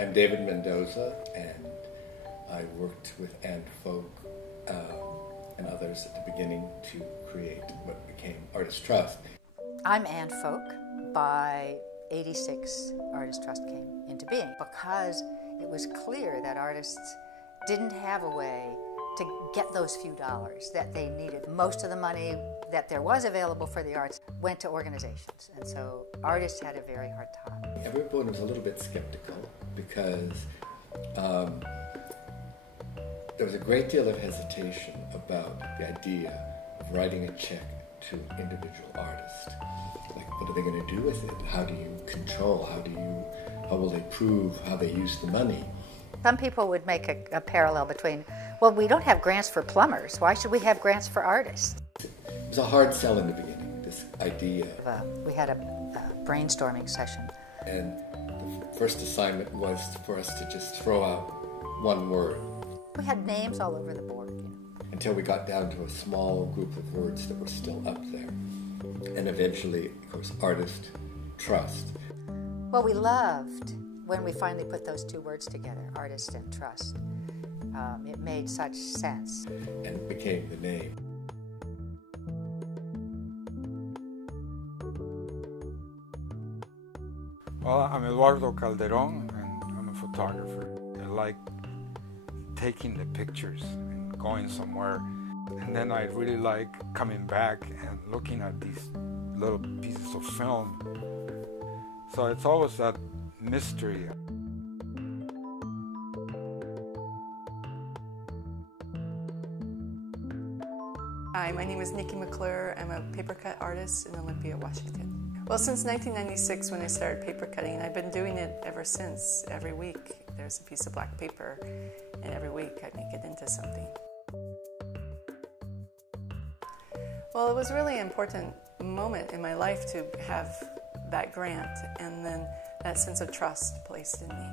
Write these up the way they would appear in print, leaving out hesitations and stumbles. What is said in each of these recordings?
I'm David Mendoza, and I worked with Anne Folk and others at the beginning to create what became Artist Trust. I'm Anne Folk. By 86, Artist Trust came into being because it was clear that artists didn't have a way to get those few dollars that they needed. Most of the money that there was available for the arts went to organizations, and so artists had a very hard time. Everyone was a little bit skeptical because there was a great deal of hesitation about the idea of writing a check to an individual artist. Like, what are they going to do with it? How do you control? How will they prove how they use the money? Some people would make a parallel between, well, we don't have grants for plumbers. Why should we have grants for artists? It was a hard sell in the beginning, this idea. We had a brainstorming session. And the first assignment was for us to just throw out one word. We had names all over the board. Until we got down to a small group of words that were still up there. And eventually, of course, Artist Trust. Well, we loved when we finally put those two words together, artist and trust. It made such sense. And it became the name. Well, I'm Eduardo Calderon, and I'm a photographer. I like taking the pictures and going somewhere. And then I really like coming back and looking at these little pieces of film. So it's always that mystery. Hi, my name is Nikki McClure. I'm a paper cut artist in Olympia, Washington. Well, since 1996 when I started paper cutting, and I've been doing it ever since. Every week there's a piece of black paper, and every week I make it into something. Well, it was really an important moment in my life to have that grant and then that sense of trust placed in me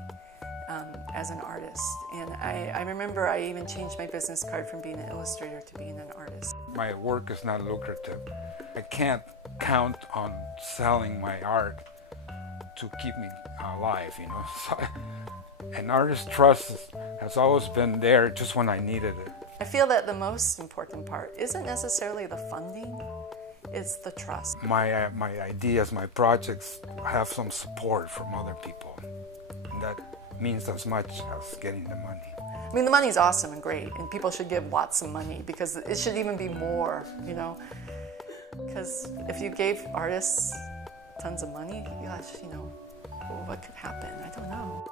as an artist. And I remember I even changed my business card from being an illustrator to being an artist. My work is not lucrative. I can't count on selling my art to keep me alive, you know. So, and Artist Trust has always been there just when I needed it. I feel that the most important part isn't necessarily the funding, it's the trust. My ideas, my projects have some support from other people. And that means as much as getting the money. I mean, the money's awesome and great, and people should give lots of money because it should even be more, you know. Because if you gave artists tons of money, gosh, you know, what could happen? I don't know.